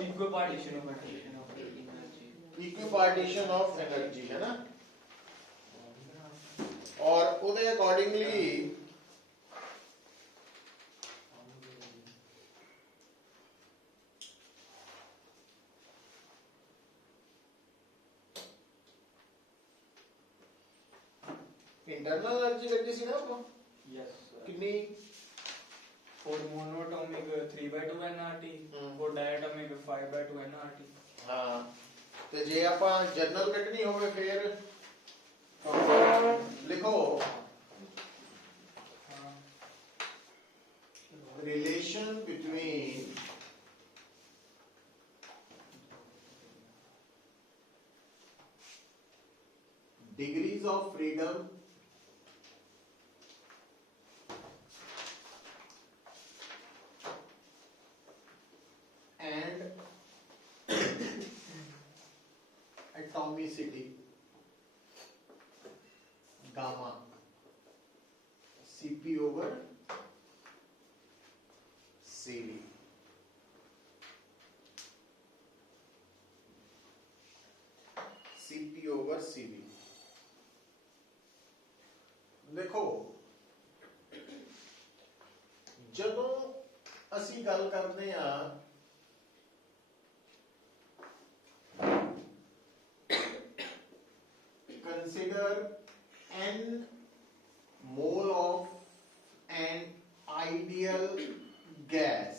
Equipartition of energy है ना, और ਉਹਦੇ अकॉर्डिंगली इंटरनल एनर्जी कटी सी ना आपको कितनी for monatomic 3/2 nRT, for diatomic 5/2 nRT. हाँ तो जे आप जर्नल कटनी होवे फिर लिखो relation between degrees of freedom and atomicity gamma Cp over Cv. Cp over Cv देखो ਜਦੋਂ ਅਸੀਂ ਗੱਲ ਕਰਦੇ ਆ consider n mole of an ideal gas.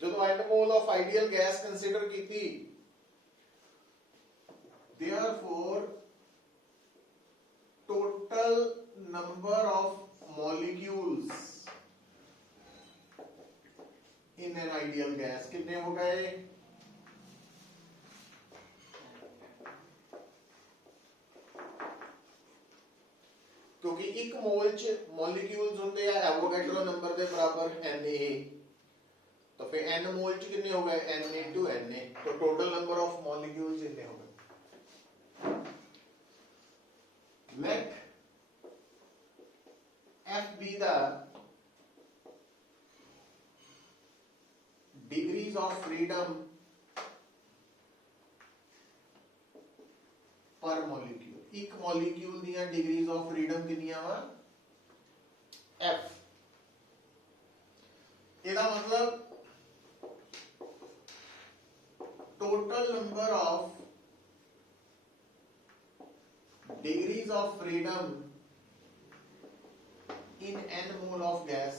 ਜਦੋਂ n mole of ideal gas consider ਕੀਤੀ, therefore total number of molecules in an ideal gas कितने हो गए? क्योंकि एक मोल च मॉलिक्यूल्स होंगे एवोगैड्रो नंबर के बराबर Na, तो फिर n मोल च कितने हो गए? n into Na, तो टोटल नंबर ऑफ मॉलिक्यूल्स कितने हो गए? Let F be the degrees of freedom per molecule. एक मॉलिक्यूल दियां डिग्रीज ऑफ फ्रीडम कितनियां वा? F. ਇਹਦਾ मतलब total number of degrees of freedom in n mole of gas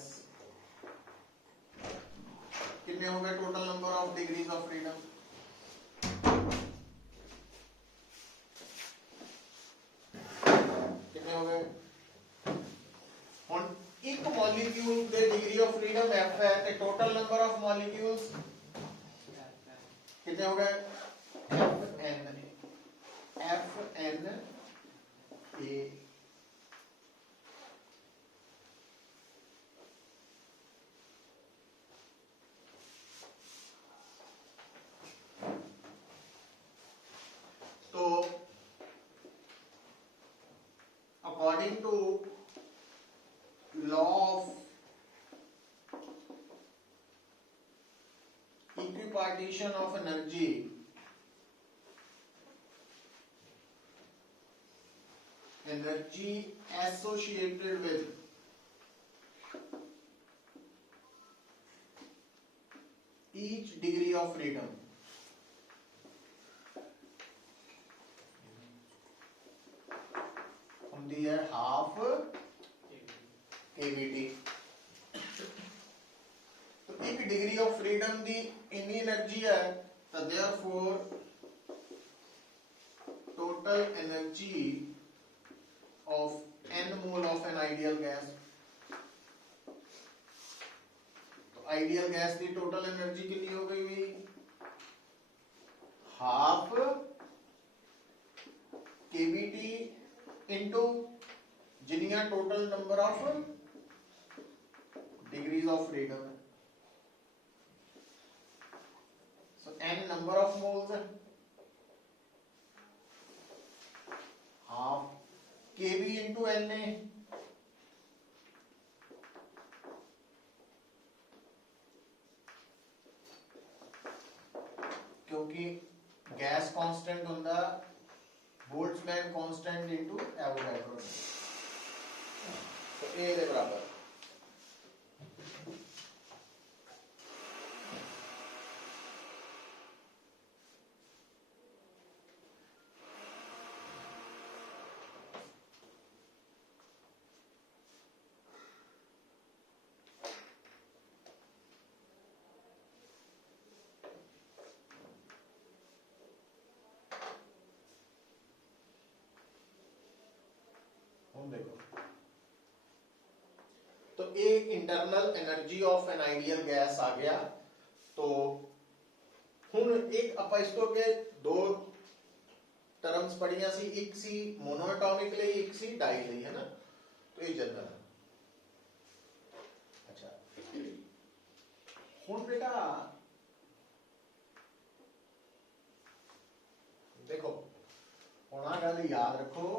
कितने हो गए? Total number of degrees of freedom कितने हो गए? हुन एक मॉलिक्यूल दे डिग्री ऑफ फ्रीडम f है ते टोटल नंबर ऑफ मॉलिक्यूल्स कितने हो गए? fn a तो according to law of equipartition of energy, energy associated with each degree of freedom होंदी है हाफ केवीटी। तो एक डिग्री ऑफ फ्रीडम दी इतनी एनर्जी है, तो therefore total energy of n mole of an ideal gas, तो ideal gas दी total energy कितनी हो गई हुई? हाफ केवीटी इनटू जिनिया total number of degrees of freedom. So n number of moles है, हाफ kV into Na क्योंकि gas constant होंदा बोल्ट्जमैन कांस्टेंट इनटू एवोगैड्रो तो ए दे बराबर देखो तो एक internal energy of an ideal gas आ गया तो हुन एक आप इसको के दो टर्म्स पढ़िया सी एक सी मोनोएटॉमिक ਲਈ एक सी डाई ਲਈ है ना तो ये जनरल अच्छा हुन बेटा देखो हुन आ गल याद रखो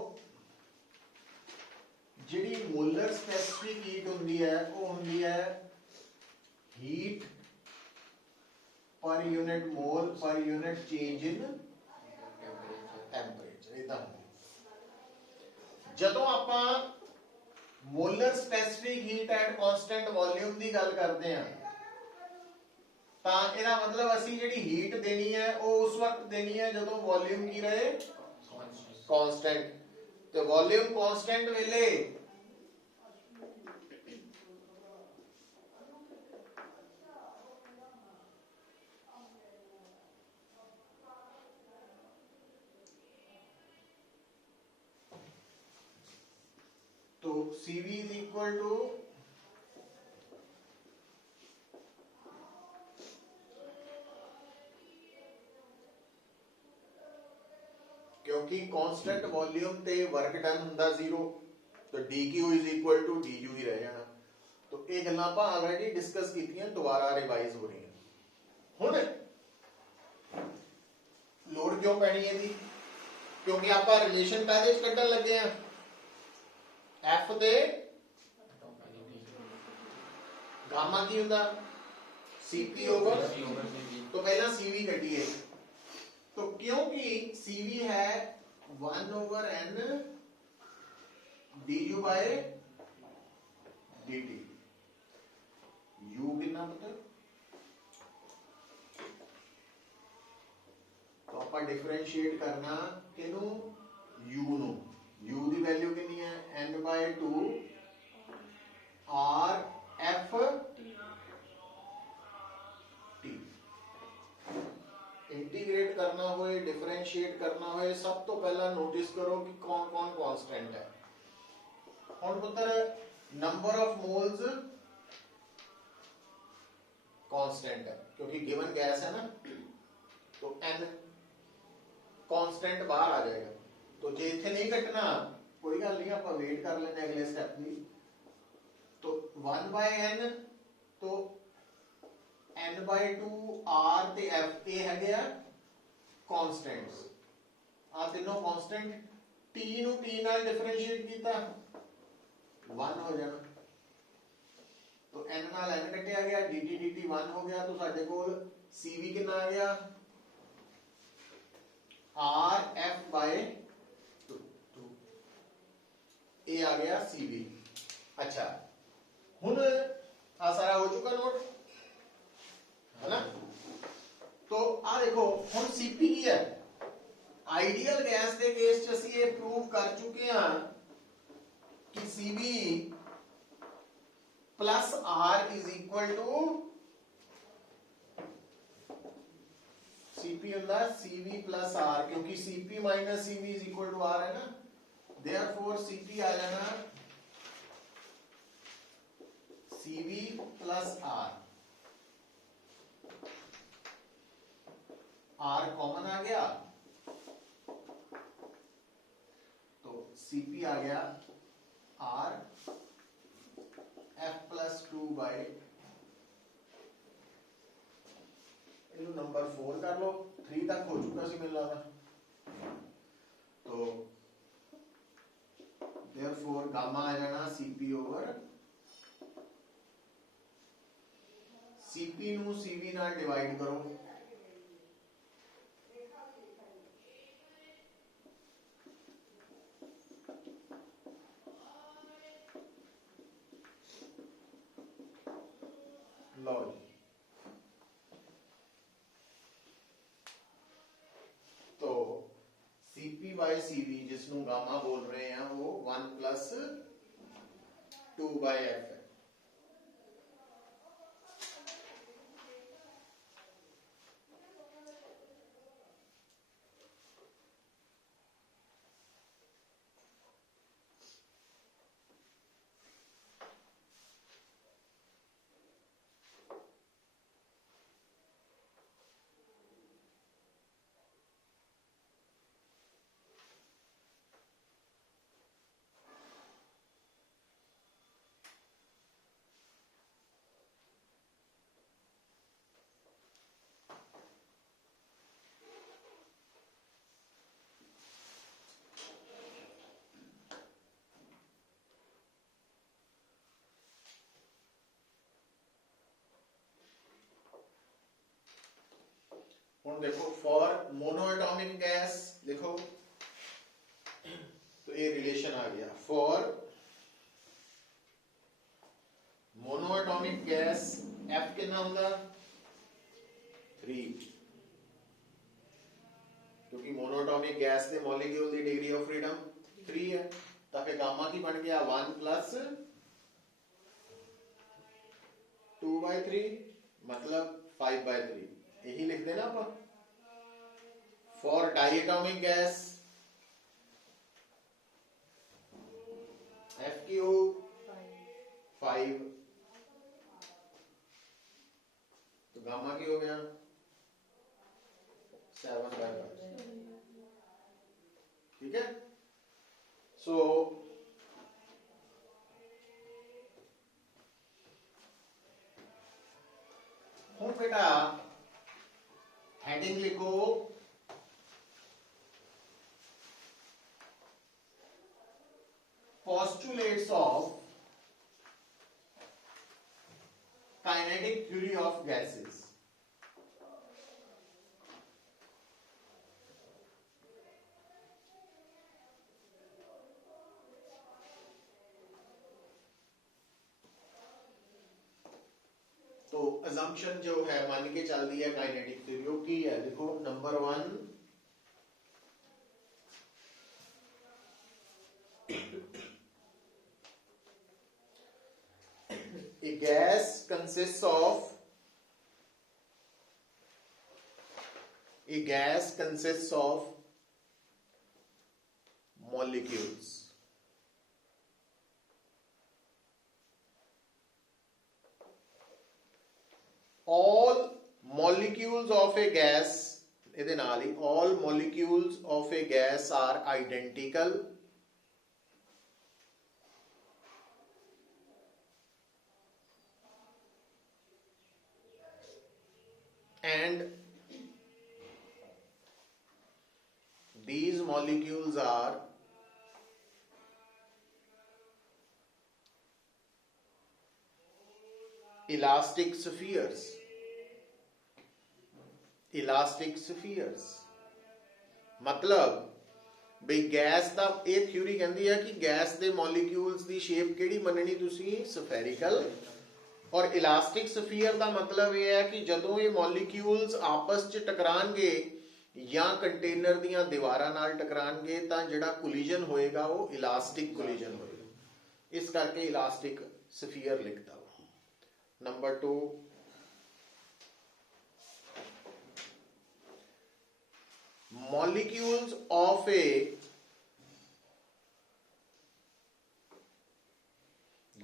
जिहड़ी मोलर स्पेसिफिक हीट हुंदी है वो हुंदी है heat per unit mole per unit change in temperature इदां जदों आपां molar specific heat at constant volume दी गल करदे हां तां इहदा मतलब असीं जिहड़ी हीट देनी है वो उस वक्त देनी है जदों वॉल्यूम की रहे कांस्टेंट ते वॉल्यूम कांस्टेंट वेले तो CV is equal to क्योंकि कांस्टेंट वॉल्यूम ते वर्क डन हुंदा 0 तो dq is equal to du ही रह जाना तो ये गल्लां आपां ऑलरेडी डिस्कस कीतियां दोबारा रिवाइज हो रही हैं हुण लोड क्यों पैनी है दी क्योंकि आपां रिलेशन काहदे च कड्ढन लगे हैं F दे गामा की हुंदा Cp ओवर तो पहला Cv कढिए तो क्योंकि Cv है 1 over n du by dt u कितना पता तो ਆਪਾਂ डिफरेंशिएट करना किनु u नु u ਦੀ ਵੈਲਿਊ ਕਿੰਨੀ ਹੈ n by 2 r f t integrate करना होए डिफरेंशिएट करना होए सब तो पहला नोटिस करो कि कौन कौन कांस्टेंट है हुन पुत्र नंबर ऑफ मोल्स कांस्टेंट है क्योंकि गिवन गैस है ना तो n कांस्टेंट बाहर आ जाएगा तो जे इथे नहीं कटना कोई गल नहीं आप वेट कर लेने अगले स्टेप की तो 1 by n तो n by 2 r ते f ते है गया कांस्टेंट्स आ तीनों कांस्टेंट t नु t नाल डिफरेंशिएट कीता 1 हो जाना तो n नाल n कटिया गया dt dt 1 हो गया तो साडे कोल cv कितना आ गया r f by 2 ये आ गया cv अच्छा हुन आ सारा हो चुका नोट है ना तो आ देखो हम Cp की है आइडियल गैस के केस च ਅਸੀਂ ਇਹ ਪ੍ਰੂਵ ਕਰ ਚੁੱਕੇ ਹਾਂ कि Cv plus R is equal to Cp ਹੁੰਦਾ Cv plus R क्योंकि Cp minus Cv is equal to R है ना therefore Cp आ जाना Cv plus R R common आ गया तो Cp आ गया R F plus 2 by इन्हों नंबर 4 कर लो 3 तक हो चुका सी मिल रहा तो therefore गामा आ जाना Cp over Cp नु Cv नाल डिवाइड करो लो जी, तो Cp by Cv जिसनों गामा बोल रहे हैं वो 1 प्लस 2 by f है। हुण देखो फॉर मोनोएटॉमिक गैस लिखो तो ये रिलेशन आ गया। फॉर मोनोएटॉमिक गैस F कितना होगा 3, क्योंकि मोनोएटॉमिक गैस के मॉलिक्यूल की डिग्री ऑफ फ्रीडम 3 है, तो फिर गामा की बन गया 1 प्लस 2 by 3 मतलब 5 by 3, यही लिख देना आप। फॉर डाइएटॉमिक गैस F की हो 5, तो गामा की हो गया 7 by 5, ठीक है। सो हूँ बेटा हेडिंग लिखो postulates of kinetic theory of gases। तो assumption जो है मान के चल रही है काइनेटिक थ्योरी की है, देखो number 1 a gas consists of molecules। all molecules of a gas ਇਹਦੇ ਨਾਲ ਹੀ all molecules of a gas are identical and these molecules are elastic spheres। elastic spheres मतलब ਬਈ ਗੈਸ ਦਾ ਇਹ ਥਿਊਰੀ ਕਹਿੰਦੀ ਹੈ ਕਿ ਗੈਸ ਦੇ ਮੋਲੀਕਿਊਲਸ ਦੀ ਸ਼ੇਪ ਕਿਹੜੀ ਮੰਨਣੀ ਤੁਸੀਂ ਸਫੈਰੀਕਲ। और इलास्टिक स्फीयर का मतलब यह है कि जदों ये मॉलिक्यूल्स आपस च टकराणगे या कंटेनर दियां दीवारां नाल टकराणगे तां जिहड़ा कोलिजन होएगा वो इलास्टिक कोलिजन होएगा, इस करके इलास्टिक स्फीयर लिखता हो। Number 2 molecules of A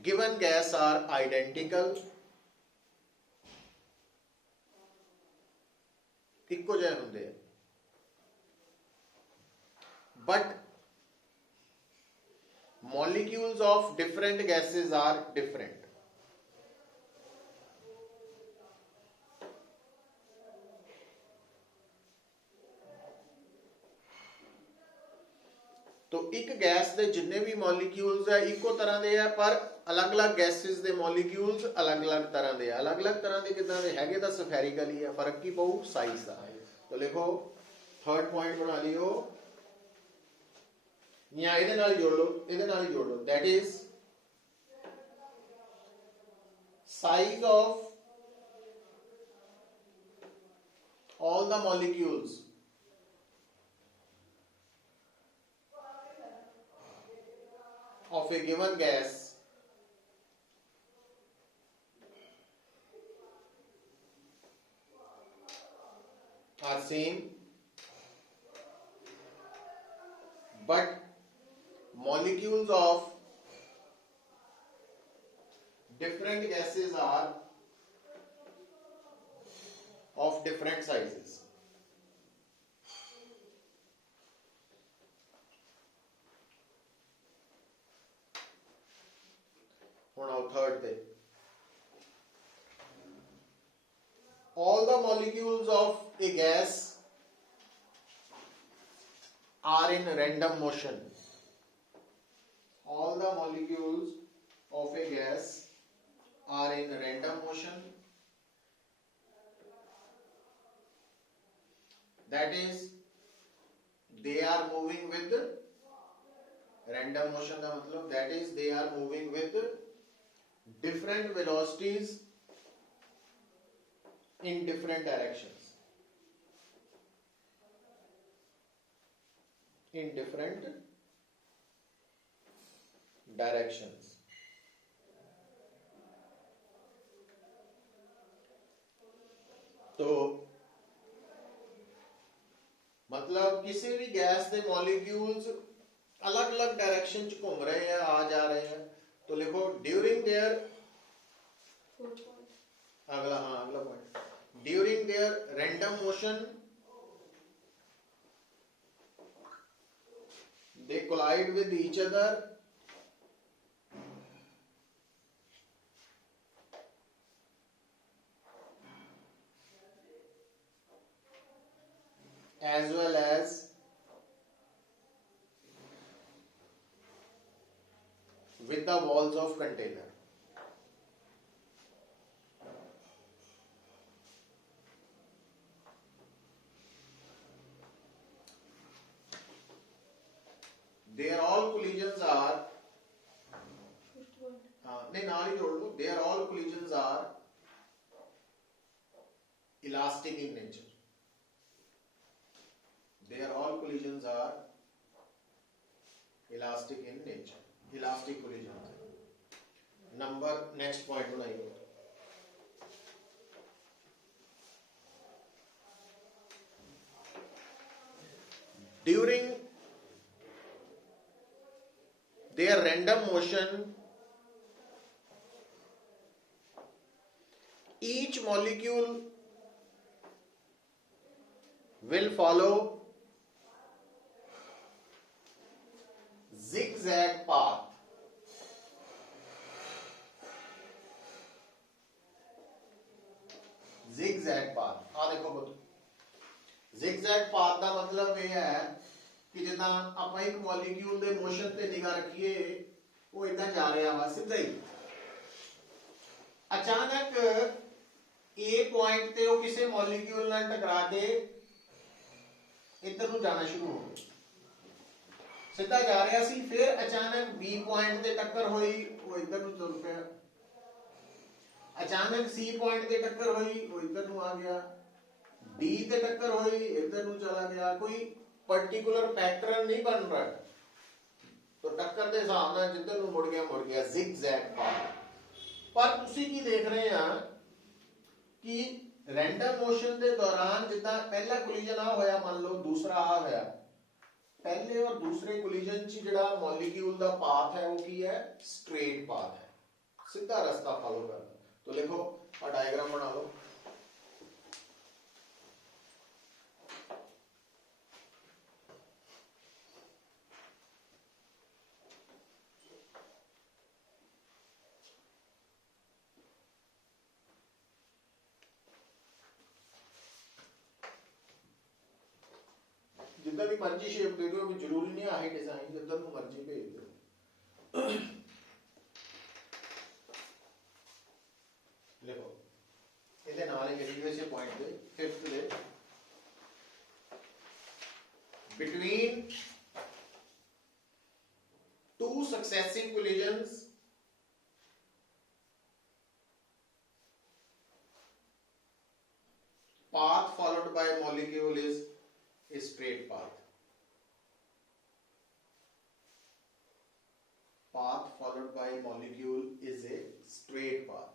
given gas are identical इक्को ਜਿਹੇ ਹੁੰਦੇ ਆ but molecules of different gases are different। तो एक गैस के जिन्ने भी मॉलिक्यूल्स है इको तरह के है पर अलग अलग गैसेस के मॉलिक्यूल्स अलग अलग तरह के अलग अलग तरह के किदां दे हैगे तां स्फेरिकल ही है, फर्क की पऊ साइज का। तो लिखो थर्ड पॉइंट बना लियो या इहदे नाल जोड़ लो, इहदे नाल जोड़ लो, that is size of all the molecules of a given gas are same, but molecules of different gases are of different sizes. Now third thing, all the molecules of a gas are in random motion. All the molecules of a gas are in random motion. That is, they are moving with random motion का मतलब that is they are moving with different velocities in different directions. In different directions. तो मतलब किसी भी gas के molecules अलग अलग direction च घूम रहे हैं, आ जा रहे हैं, तो लिखो ड्यूरिंग देयर अगला point, during their random motion they collide with each other as well as with the walls of container. Their all collisions are नहीं नाल ही जोड़ लो, their all collisions are elastic in nature. Their all collisions are elastic in nature. Elastic collisions. Number next point बनाइए. During their random motion, each molecule will follow zigzag path. Zigzag path. आ देखो बतो. Zigzag path का मतलब ये है कि जितना आप एक मॉलिक्यूल दे मोशन ते निगाह रखिए, वो इतना जा रहा है सीधा ही. अचानक ए पॉइंट ते वो किसी मॉलिक्यूल नाल टकरा के इधर को जाना शुरू हो गया. सीधा जा रहा सी, फिर अचानक बी पॉइंट ते टक्कर हुई, वो इधर को चल पिया. अचानक सी पॉइंट ते टक्कर हुई, वो इधर को आ गया. डी ते टक्कर हुई, इधर को चला गया. कोई पर्टिकुलर पैटर्न नहीं बन रहा, तो टक्कर के हिसाब नाल जिधर को मुड़ गया zigzag path. पर तुसी की देख रहे हैं कि रैंडम मोशन के दौरान जिदा पहला कोलिजन आ होया, मान लो दूसरा आ होया, पहले और दूसरे कोलिजन च जिहड़ा मॉलिक्यूल दा पाथ है वो की है, स्ट्रेट पाथ है, सीधा रास्ता फॉलो करना. तो लिखो और डायग्राम बना लो. जिधर भी मर्जी शेप दे दो, अभी जरूरी नहीं है डिजाइन, जिधर को मर्जी भेज दो. लिखो ਇਹਦੇ ਨਾਲ ਹੀ ਕਰੀਏ ਇਸੇ ਪੁਆਇੰਟ ਤੇ ਫਿਫਥ ਦੇ between two successive collisions path followed by molecule is a straight path. Path followed by molecule is a straight path.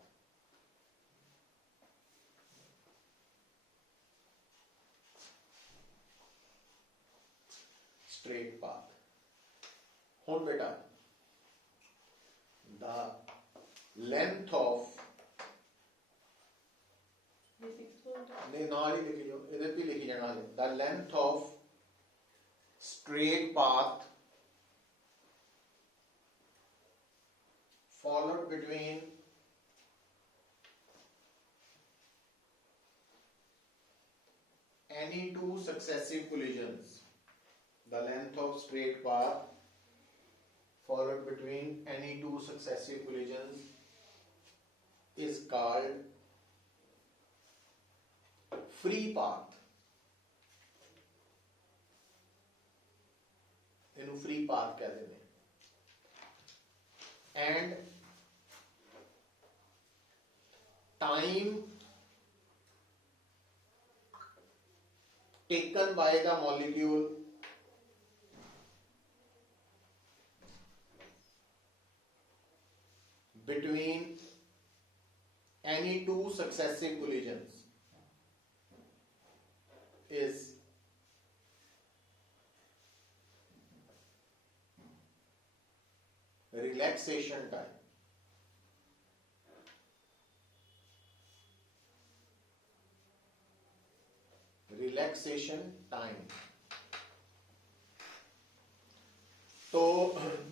Straight path. ਹੁਣ बेटा the length of नहीं ਨਾਲ ही लिखी जाओ ਇਹਦੇ ਤੇ लिखी जाना है the length of straight path followed between any two successive collisions. The length of straight path followed between any two successive collisions is called free path. इन्हें free path कहते हैं. And time taken by the molecule between any two successive collisions is relaxation time. Relaxation time. तो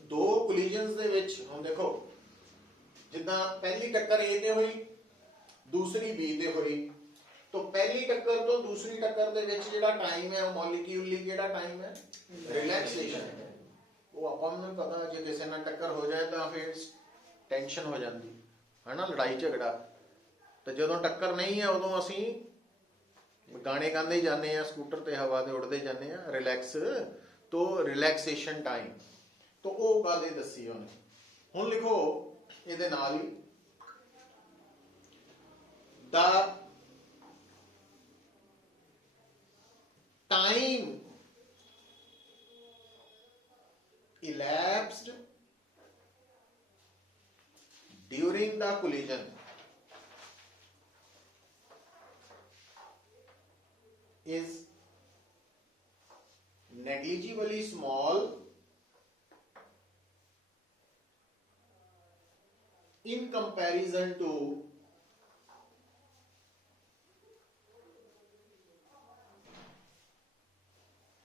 दो collisions ਦੇ ਵਿੱਚ ਹੁਣ ਦੇਖੋ ਜਿੱਦਾਂ ਪਹਿਲੀ ਟੱਕਰ A ਤੇ ਹੋਈ ਦੂਸਰੀ B ਤੇ ਹੋਈ तो पहली टक्कर तो दूसरी टक्कर ਦੇ ਵਿੱਚ ਜਿਹੜਾ ਟਾਈਮ ਹੈ ਉਹ ਮੋਲੀਕਿਊਲ ਲਈ ਕਿਹੜਾ ਟਾਈਮ ਹੈ ਰਿਲੈਕਸੇਸ਼ਨ ਹੈ ਉਹ ਆਪਾਂ ਨੂੰ ਪਤਾ ਜੇ ਕਿਸੇ ਨਾਲ ਟੱਕਰ ਹੋ ਜਾਏ ਤਾਂ ਫਿਰ ਟੈਨਸ਼ਨ ਹੋ ਜਾਂਦੀ ਹੈ ਨਾ ਲੜਾਈ ਝਗੜਾ ਤੇ ਜਦੋਂ ਟੱਕਰ ਨਹੀਂ ਹੈ ਉਦੋਂ ਅਸੀਂ ਗਾਣੇ ਗਾਉਂਦੇ ਹੀ ਜਾਂਦੇ ਆ ਸਕੂਟਰ ਤੇ ਹਵਾ ਦੇ ਉੱਡਦੇ ਜਾਂਦੇ ਆ ਰਿਲੈਕਸ ਤੋਂ ਰਿਲੈਕਸੇਸ਼ਨ ਟਾਈਮ ਤੋਂ ਉਹ ਗੱਲ ਇਹ ਦੱਸੀ ਉਹਨੇ ਹੁਣ ਲਿਖੋ ਇਹਦੇ ਨਾਲ ਹੀ ਦਾ time elapsed during the collision is negligibly small in comparison to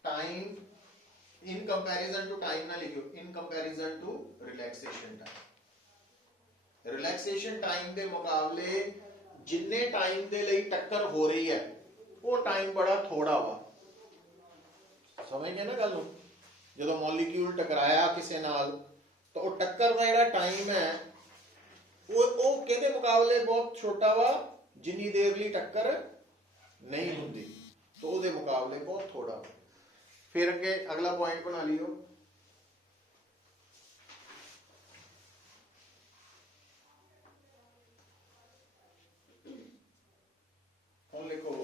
time in comparison to time ना लिखो in comparison to relaxation time relaxation time ਦੇ ਮੁਕਾਬਲੇ ਜਿੰਨੇ ਟਾਈਮ ਦੇ ਲਈ ਟੱਕਰ ਹੋ ਰਹੀ ਹੈ ਉਹ ਟਾਈਮ ਬੜਾ ਥੋੜਾ ਵਾ ਸਮਝ ਗਏ ਨਾ ਗੱਲ ਨੂੰ ਜਦੋਂ ਮੋਲੀਕਿਊਲ ਟਕਰਾਇਆ ਕਿਸੇ ਨਾਲ ਤਾਂ ਉਹ ਟੱਕਰ ਦਾ ਜਿਹੜਾ ਟਾਈਮ ਹੈ ਉਹ ਕਿਹਦੇ ਮੁਕਾਬਲੇ ਬਹੁਤ ਛੋਟਾ ਵਾ ਜਿੰਨੀ ਦੇਰ ਲਈ ਟੱਕਰ ਨਹੀਂ ਹੁੰਦੀ ਤਾਂ ਉਹਦੇ ਮੁਕਾਬਲੇ ਬਹੁਤ ਥੋੜਾ ਵਾ फिर अगे अगला पॉइंट बना लियो हम लिखो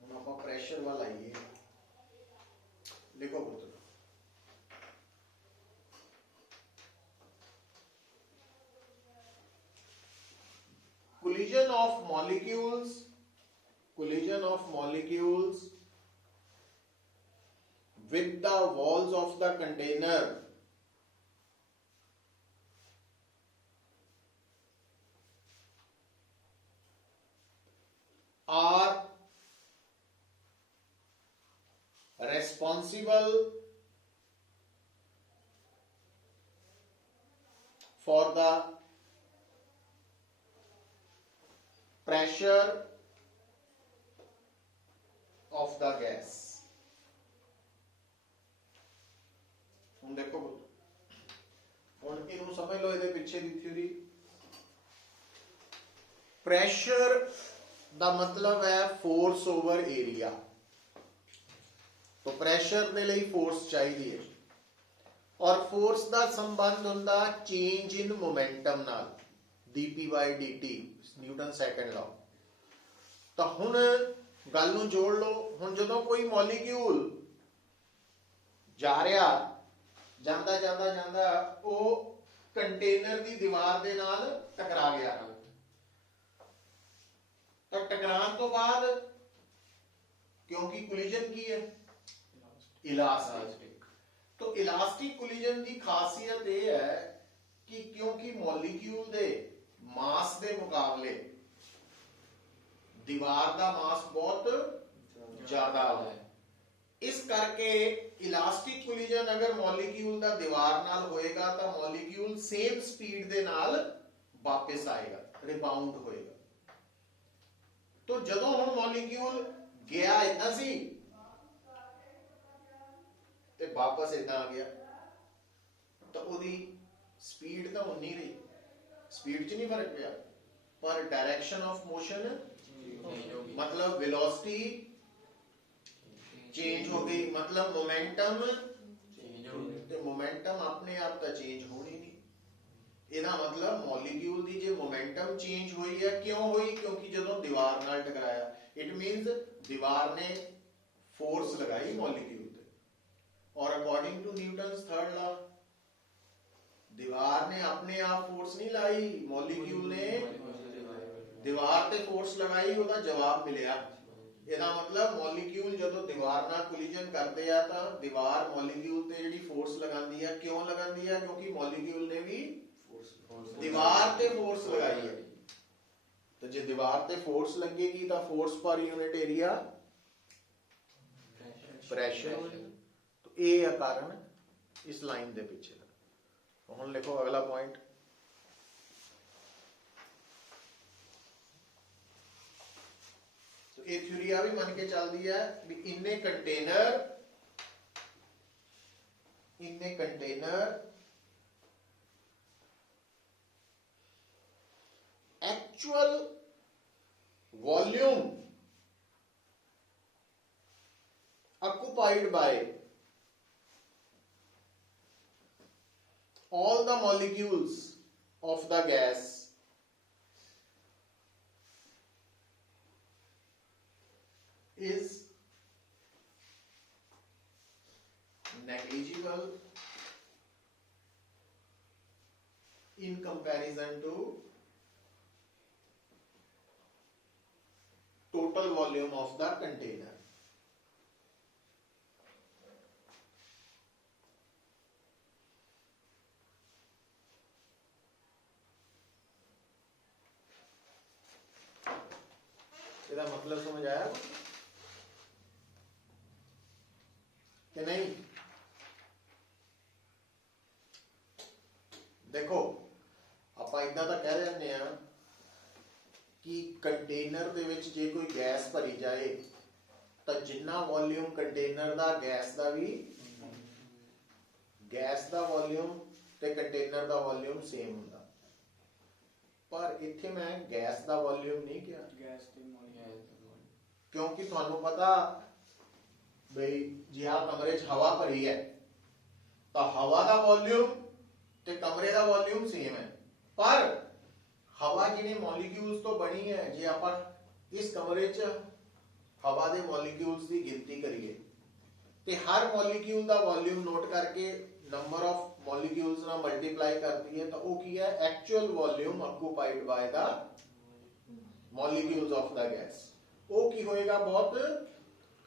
हम आप प्रेशर वाला आइए लिखो पुत्र collision of molecules with the walls of the container are responsible for the pressure of the gas ਹੁਣ ਦੇਖੋ ਹੁਣ ਇਹਨੂੰ ਸਮਝ ਲਓ ਇਹਦੇ ਪਿੱਛੇ ਦੀ ਥਿਊਰੀ ਪ੍ਰੈਸ਼ਰ ਦਾ ਮਤਲਬ ਹੈ ਫੋਰਸ ਓਵਰ ਏਰੀਆ तो प्रेशर ਦੇ ਲਈ ਫੋਰਸ ਚਾਹੀਦੀ ਹੈ ਔਰ ਫੋਰਸ ਦਾ ਸੰਬੰਧ ਹੁੰਦਾ ਚੇਂਜ ਇਨ ਮੋਮੈਂਟਮ ਨਾਲ dp/dt ਨਿਊਟਨ ਸੈਕੰਡ ਲਾਅ। ਤਾਂ ਹੁਣ ਗੱਲ ਨੂੰ ਜੋੜ ਲਓ। ਹੁਣ ਜਦੋਂ ਕੋਈ ਮੋਲੀਕਿਊਲ ਜਾ ਰਿਹਾ ਜਾਂਦਾ ਜਾਂਦਾ ਜਾਂਦਾ ਉਹ ਕੰਟੇਨਰ ਦੀ ਦੀਵਾਰ ਦੇ ਨਾਲ ਟਕਰਾ ਗਿਆ, ਤਾਂ ਟਕਰਾਉਣ ਤੋਂ ਬਾਅਦ ਕਿਉਂਕਿ ਕੋਲੀਜਨ ਕੀ ਹੈ ਇਲਾਸਟਿਕ, तो इलास्टिक कोलिजन की खासियत यह है कि क्योंकि मॉलिक्यूल दे मास के मुकाबले दीवार का मास बहुत ज्यादा है, इस करके इलास्टिक कोलिजन अगर मॉलिक्यूल का दीवार नाल होएगा तो मॉलिक्यूल सेम स्पीड दे नाल वापस आएगा, रिबाउंड होएगा। तो जदों हुण मॉलिक्यूल गया इतना सी ਤੇ ਵਾਪਸ ਇਦਾਂ ਆ ਗਿਆ, ਤਾਂ ਉਹਦੀ ਸਪੀਡ ਤਾਂ ਉਨੀ ਰਹੀ, ਸਪੀਡ 'ਚ ਨਹੀਂ ਫਰਕ ਪਿਆ, ਪਰ ਡਾਇਰੈਕਸ਼ਨ ਆਫ ਮੋਸ਼ਨ मतलब वेलोसिटी चेंज हो गई, मतलब मोमेंटम ते मोमेंटम अपने आप तो चेंज होनी नहीं। ਇਹਦਾ मतलब मॉलिक्यूल ਦੀ ਜੇ मोमेंटम चेंज ਹੋਈ ਹੈ, ਕਿਉਂ ਹੋਈ? ਕਿਉਂਕਿ ਜਦੋਂ ਦੀਵਾਰ ਨਾਲ ਟਕਰਾਇਆ, ਇਟ ਮੀਨਸ ਦੀਵਾਰ ਨੇ ਫੋਰਸ ਲਗਾਈ ਮॉलिक्यूल ਤੇ, और according to Newton's third law दीवार ने अपने आप फोर्स नहीं लाई, मॉलिक्यूल ने दीवार ते फोर्स लगाई, ਉਹਦਾ जवाब मिलया। ਇਹਦਾ मतलब मॉलिक्यूल ਜਦੋਂ ਦੀਵਾਰ ਨਾਲ ਕੋਲੀਜਨ ਕਰਦੇ ਆ ਤਾਂ ਦੀਵਾਰ ਮॉलिक्यूल ਤੇ ਜਿਹੜੀ ਫੋਰਸ ਲਗਾਉਂਦੀ ਆ, ਕਿਉਂ ਲਗਾਉਂਦੀ ਆ? ਕਿਉਂਕਿ ਮॉलिक्यूल ਨੇ ਵੀ ਦੀਵਾਰ ਤੇ ਫੋਰਸ ਲਗਾਈ ਹੈ। ਤਾਂ ਜੇ ਦੀਵਾਰ ਤੇ ਫੋਰਸ ਲੱਗੇਗੀ ਤਾਂ ਫੋਰਸ ਪਰ ਯੂਨਿਟ ਏਰੀਆ ਪ੍ਰੈਸ਼ਰ, ਇਹ ਆ ਕਾਰਨ ਇਸ ਲਾਈਨ ਦੇ ਪਿੱਛੇ ਦਾ। ਹੁਣ ਲਿਖੋ ਅਗਲਾ ਪੁਆਇੰਟ, ਇਹ ਥਿਊਰੀ ਆ ਵੀ ਮੰਨ ਕੇ ਚੱਲਦੀ ਹੈ ਵੀ ਇਨੇ container actual volume occupied by all the molecules of the gas is negligible in comparison to total volume of the container। ਇਹਦਾ मतलब समझ आया कि नहीं? देखो ਆਪਾਂ ਇਦਾਂ ਤਾਂ ਕਹਿ ਦਿੰਦੇ ਆ ਕਿ ਕੰਟੇਨਰ ਦੇ ਵਿੱਚ ਜੇ ਕੋਈ ਗੈਸ ਭਰੀ ਜਾਏ ਤਾਂ ਜਿੰਨਾ ਵੋਲਿਊਮ ਕੰਟੇਨਰ ਦਾ ਗੈਸ ਦਾ ਵੀ, ਗੈਸ ਦਾ ਵੋਲਿਊਮ ਤੇ ਕੰਟੇਨਰ ਦਾ ਵੋਲਿਊਮ ਸੇਮ ਹੁੰਦਾ, ਪਰ ਇੱਥੇ ਮੈਂ ਗੈਸ ਦਾ ਵੋਲਿਊਮ ਨਹੀਂ ਕਿਹਾ, गैस ਤੇ ਕਿਉਂਕਿ ਤੁਹਾਨੂੰ ਪਤਾ ਬਈ ਜੇ ਆ ਕਮਰੇ 'ਚ ਹਵਾ ਭਰੀ ਹੈ ਤਾਂ ਹਵਾ ਦਾ ਵੋਲਿਊਮ ਤੇ ਕਮਰੇ ਦਾ ਵੋਲਿਊਮ ਸੇਮ ਹੈ, ਪਰ ਹਵਾ ਜਿਹਨੇ ਮੋਲੀਕਿਊਲਸ ਤੋਂ ਬਣੀ ਹੈ, ਜੇ ਆਪਾਂ ਇਸ ਕਮਰੇ 'ਚ ਹਵਾ ਦੇ ਮੋਲੀਕਿਊਲਸ ਦੀ ਗਿਣਤੀ ਕਰੀਏ ਤੇ ਹਰ ਮੋਲੀਕਿਊਲ ਦਾ ਵੋਲਿਊਮ ਨੋਟ ਕਰਕੇ ਨੰਬਰ ਆਫ ਮੋਲੀਕਿਊਲਸ ਨਾਲ ਮਲਟੀਪਲਾਈ ਕਰਦੀ ਹੈ ਤਾਂ ਉਹ ਕੀ ਹੈ? Actual volume occupied ਬਾय the molecules of the gas. ਉਹ ਕੀ ਹੋਏਗਾ? ਬਹੁਤ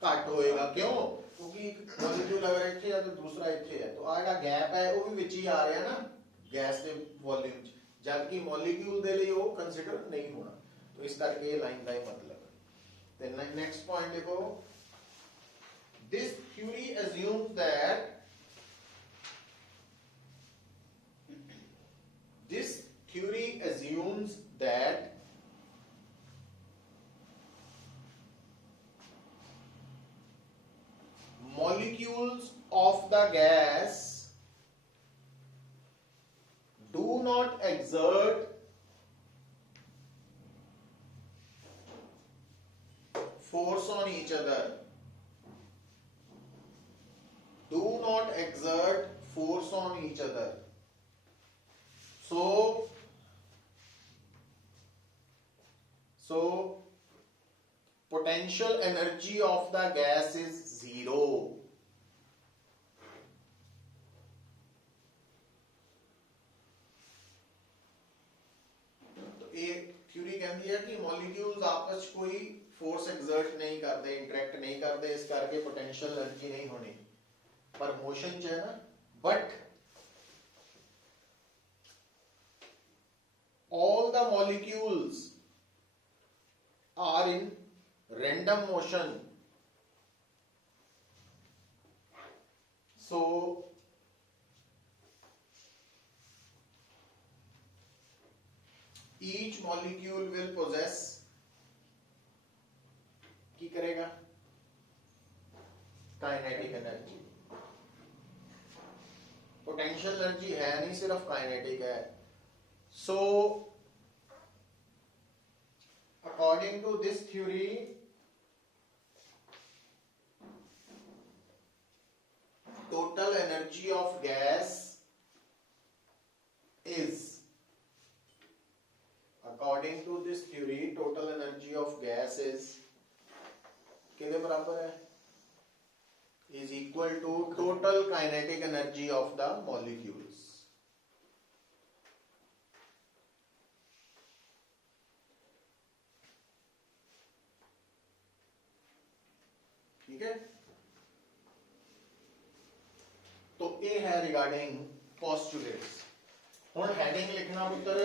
ਘੱਟ ਹੋਏਗਾ। ਕਿਉਂ? ਕਿਉਂਕਿ ਇੱਕ ਮੋਲੀਕਿਊਲ ਅਗਰ ਇੱਥੇ ਹੈ ਤਾਂ ਦੂਸਰਾ ਇੱਥੇ ਹੈ, ਤਾਂ ਆ ਜਿਹੜਾ ਗੈਪ ਹੈ ਉਹ ਵੀ ਵਿੱਚ ਹੀ ਆ ਰਿਹਾ ਨਾ ਗੈਸ ਦੇ ਵੋਲਿਊਮ 'ਚ, ਜਦਕਿ ਮੋਲੀਕਿਊਲ ਦੇ ਲਈ ਉਹ ਕੰਸੀਡਰ ਨਹੀਂ ਹੋਣਾ। ਤਾਂ ਇਸ ਕਰਕੇ ਇਹ ਲਾਈਨ ਦਾ ਹੀ ਮਤਲਬ ਹੈ। ਤੇ ਨੈਕਸਟ ਪੁਆਇੰਟ ਦੇਖੋ, this theory assumes that molecules of the gas do not exert force on each other, do not exert force on each other. So potential energy of the gas is zero. तो ये theory कहती है कि molecules आपस च कोई force exert नहीं करते, इंटरेक्ट नहीं करते, इस करके पोटेंशियल एनर्जी नहीं होनी, पर मोशन च है ना. But all the molecules are in random motion. So each molecule will possess, की करेगा, काइनेटिक एनर्जी. पोटेंशियल एनर्जी है नहीं, सिर्फ काइनेटिक है. So according to this theory, total energy of gas is, according to this theory, total energy of gas is कितने बराबर है, is equal to total kinetic energy of the molecules. ठीक है. तो ये है रिगार्डिंग पोस्टुलेट्स. हुण हेडिंग लिखना पुत्र,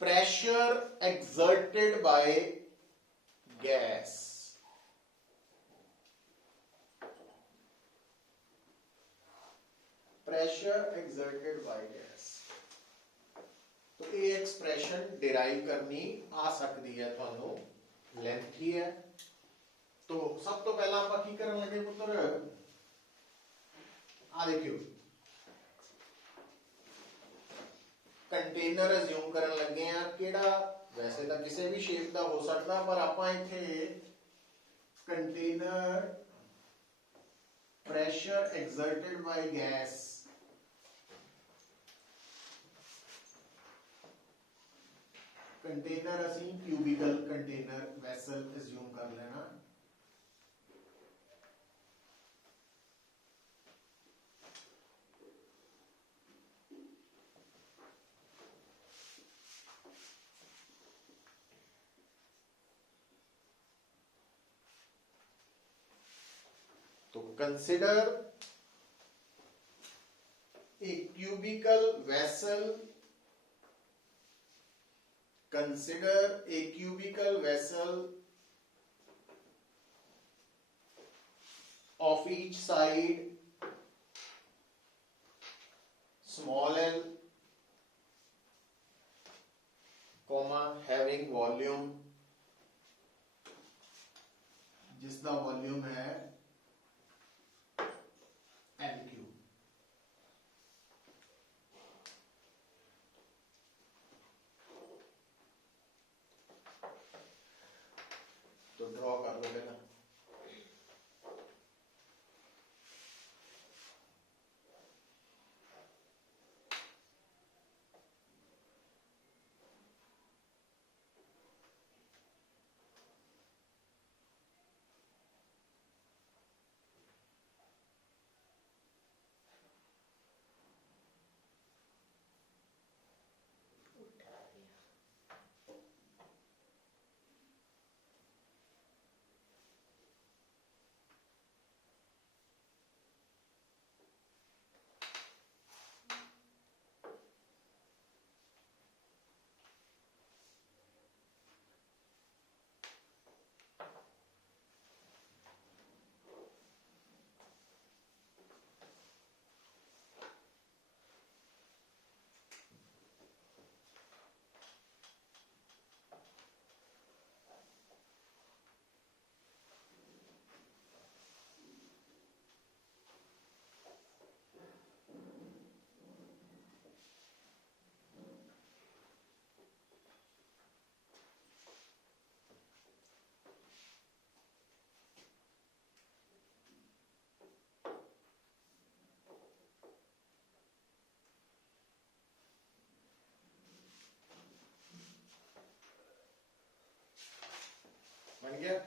pressure exerted by gas. Pressure exerted by gas. तो ये एक्सप्रेशन डिराइव करनी आ सकती है, थानू लेंथी है. तो सब तो पहला आप की करन लगे पुत्र, आ देखियो कंटेनर अज्यूम करन लगे हैं. केड़ा, वैसे तो किसी भी शेप का हो सकता, पर आपां इत्थे container pressure exerted by gas, container असी क्यूबिकल कंटेनर वैसल अज्यूम कर लेना. तो consider a cubical vessel, consider a cubical vessel of each side small l, comma having volume, जिसका वॉल्यूम है LQ. तो ड्रॉ कर लो पहला. है,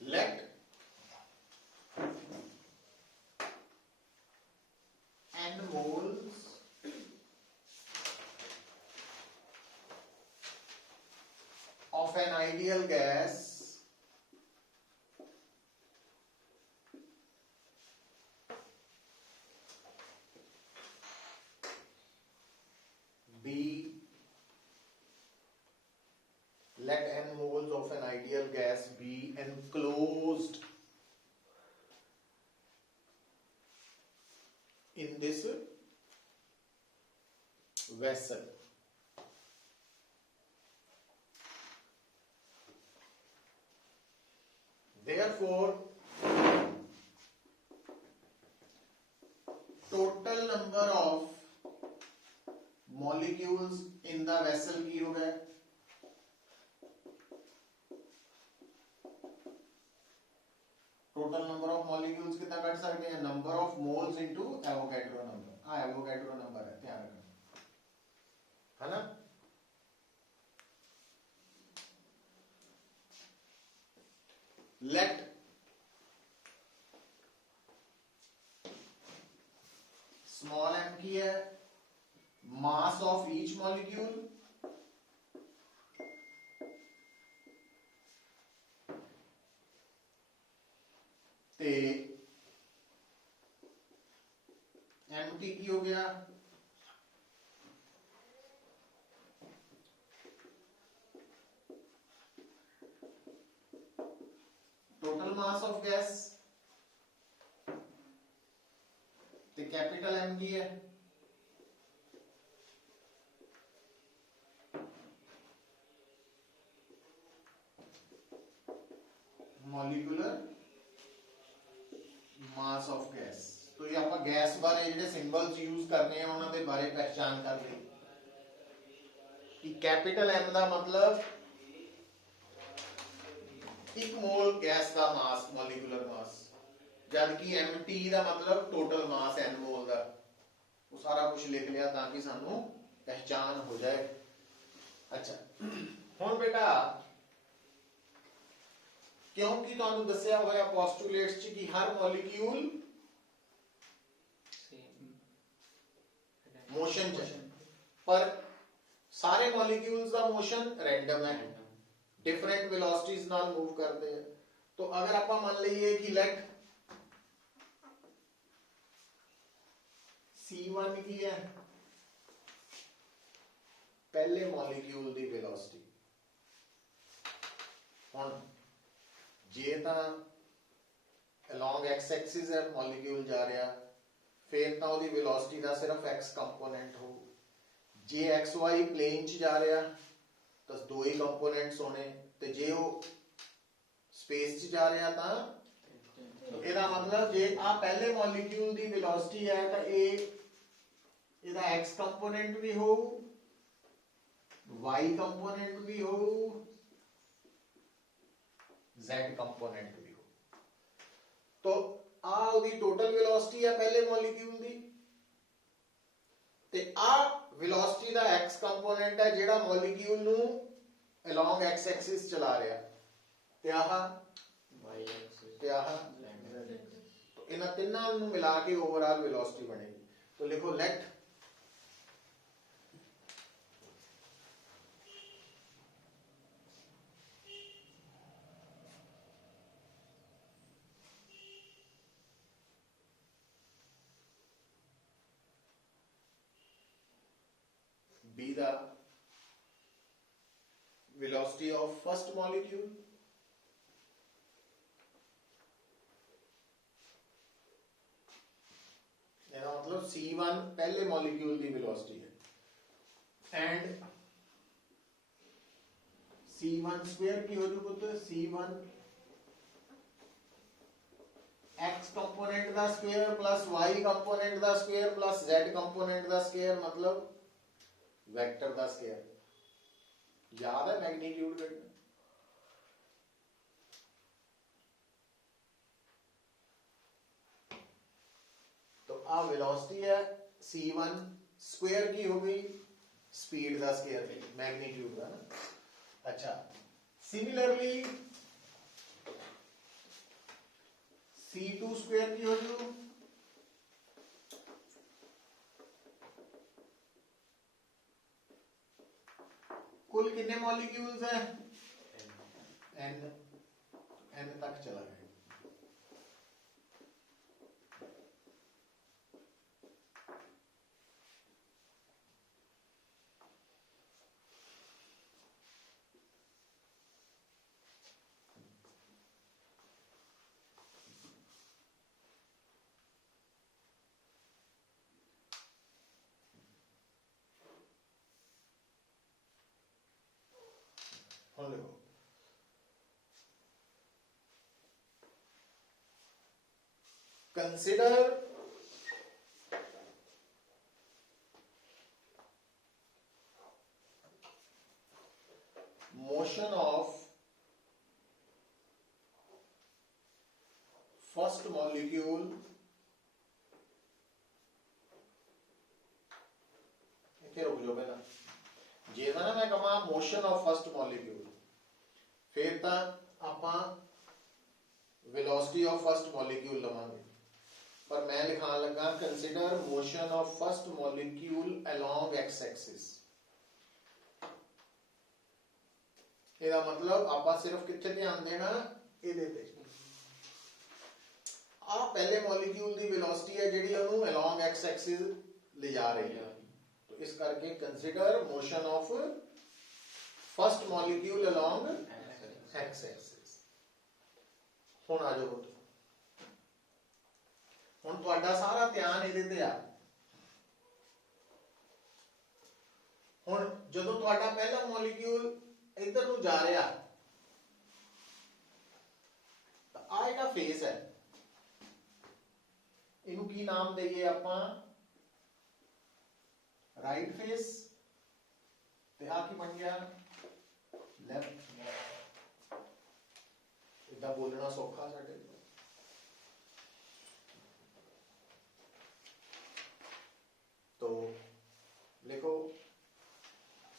late n moles of an ideal gas be, let n moles of an ideal gas be enclosed in this vessel. Therefore, total number of molecules in the vessel की हो गए, total number of molecules कितना cut सकते हैं, number of moles into Avogadro number. Avogadro number है, ध्यान रखना, है ना. Let small m की है, mass of each molecule ते empty की हो गया total mass of gas ते कैपिटल M की है molecular mass of gas. तो ये ਆਪਾਂ गैस बारे ਜਿਹੜੇ ਸਿੰਬਲਸ ਯੂਜ਼ ਕਰਨੇ ਆ ਉਹਨਾਂ ਦੇ ਬਾਰੇ ਪਹਿਚਾਨ ਕਰ ਲਈ ਕਿ ਕੈਪੀਟਲ M ਦਾ ਮਤਲਬ ਇੱਕ ਮੋਲ ਗੈਸ ਦਾ ਮਾਸ, ਮੋਲੀਕੂਲਰ ਮਾਸ, ਜਦ ਕਿ MT ਦਾ ਮਤਲਬ ਟੋਟਲ ਮਾਸ n ਮੋਲ ਦਾ. ਉਹ ਸਾਰਾ ਕੁਝ ਲਿਖ ਲਿਆ ਤਾਂ ਕਿ ਸਾਨੂੰ ਪਹਿਚਾਨ ਹੋ ਜਾਏ. ਅੱਛਾ, ਹੁਣ ਬੇਟਾ क्योंकि ਤੁਹਾਨੂੰ ਦੱਸਿਆ ਹੋਇਆ ਪੋਸਟੂਲੇਟਸ ਚ ਕਿ ਹਰ ਮੋਲੀਕਿਊਲ मोशन ਚ, पर सारे मॉलिक्यूल्स का मोशन रैंडम है, डिफरेंट वेलोसिटीज नाल मूव करते हैं. तो अगर आप मान लीए कि लेट C1 की है पहले मॉलिक्यूल की वेलोसिटी, हुण जे तां along x एक्सिस है मॉलिक्यूल जा रहा, फिर तो उसकी वेलोसिटी का सिर्फ x कंपोनेंट हो. जे एक्स वाई प्लेन च जा रहा तो दो ही कंपोनेंट्स होने, ते जे वो स्पेस च जा रहा तो ਇਹਦਾ मतलब जे आ पहले मॉलिक्यूल की वेलोसिटी है तो ਇਹਦਾ x कंपोनेंट भी हो, y कंपोनेंट भी हो, z कंपोनेंट भी हो. तो आ ਉਹਦੀ टोटल वेलोसिटी है पहले मॉलिक्यूल दी, ते आ वेलोसिटी दा x कंपोनेंट है जेड़ा मॉलिक्यूल नु along x एक्सिस चला रहा, ते आह y एक्सिस ते आह z. तो इन्हां तिन्नां नु मिला के ओवरऑल वेलोसिटी बनेगी. तो लिखो late be the velocity of first molecule यानी मतलब C1 पहले मॉलिक्यूल की वेलोसिटी है एंड C1 स्क्वायर की हो जो पुत्र C1 x कंपोनेंट का स्क्वायर प्लस y कंपोनेंट का स्क्वायर प्लस z कंपोनेंट का स्क्वायर मतलब वेक्टर का स्क्वायर. याद है मैग्नीट्यूड वेक्टर? तो आ वेलोसिटी है c1 स्क्वायर की हो गई स्पीड का स्क्वायर मैग्नीट्यूड का ना. अच्छा, सिमिलरली C2 स्क्वायर की हो जू कुल कितने मॉलिक्यूल्स हैं n n तक चला गया देखो consider motion of first molecule इतने रुक जाओ पहला जे ना मैं कमा motion of first molecule फिर ਤਾਂ ਆਪਾਂ velocity of first molecule ਲਵਾਂਗੇ पर मैं लिखान लगा consider motion of first molecule along x axis ਇਹਦਾ ਮਤਲਬ ਆਪਾਂ ਸਿਰਫ ਕਿੱਥੇ ਧਿਆਨ ਦੇਣਾ ਇਹਦੇ ਤੇ ਆ ਪਹਿਲੇ ਮੋਲੀਕਿਊਲ ਦੀ ਵੈਲੋਸਿਟੀ ਹੈ ਜਿਹੜੀ ਉਹਨੂੰ along x axis ਲੈ ਜਾ ਰਹੀ ਹੈ तो इस करके consider motion of first molecule along x axis ਹੁਣ ਆ ਜਾਓ ਹੁਣ ਤੁਹਾਡਾ ਸਾਰਾ ਧਿਆਨ ਇਹਦੇ ਤੇ ਆ ਹੁਣ ਜਦੋਂ ਤੁਹਾਡਾ ਪਹਿਲਾ ਮੋਲੀਕਿਊਲ इधर ਨੂੰ ਜਾ ਰਿਹਾ ਤਾਂ ਆ ਜਿਹੜਾ ਫੇਸ ਹੈ ਇਹਨੂੰ ਕੀ ਨਾਮ ਦਈਏ ਆਪਾਂ ਰਾਈਟ ਫੇਸ ਤੇ ਆ ਕੀ ਬਣ ਗਿਆ ਲੈਫਟ ਇਦਾਂ ਬੋਲਣਾ ਸੌਖਾ ਸਾਡੇ तो लिखो